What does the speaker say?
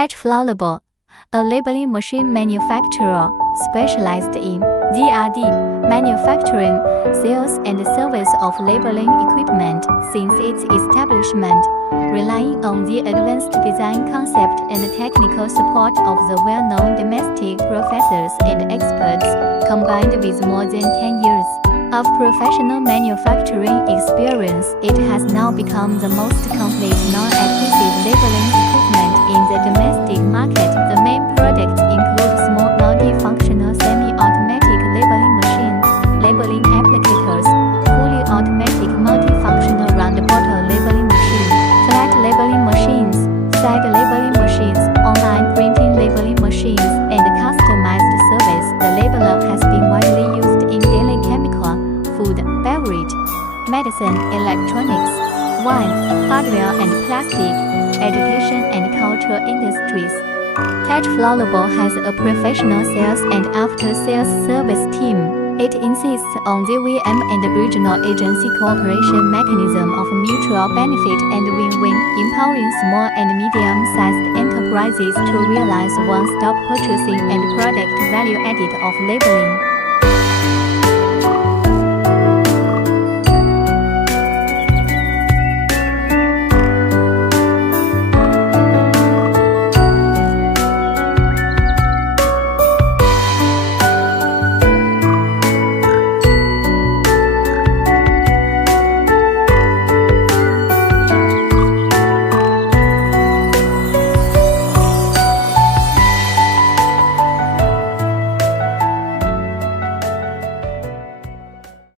Catch Flowable, a labeling machine manufacturer specialized in DRD manufacturing, sales, and service of labeling equipment since its establishment, relying on the advanced design concept and technical support of the well-known domestic professors and experts, combined with more than 10 years of professional manufacturing experience, it has now become the most complete non-adhesive labeling equipment in the domestic market. The main products include small multifunctional semi-automatic labeling machines, labeling applicators, fully automatic multifunctional round-bottle labeling machine, flat labeling machines, side labeling machines, online printing labeling machines, and customized service. The labeler has been widely used in daily chemical, food, beverage, medicine, electronics, wine, hardware and plastic, education and culture industries. Catch Flowable has a professional sales and after-sales service team. It insists on the VM and regional agency cooperation mechanism of mutual benefit and win-win, empowering small and medium-sized enterprises to realize one-stop purchasing and product value added of labeling.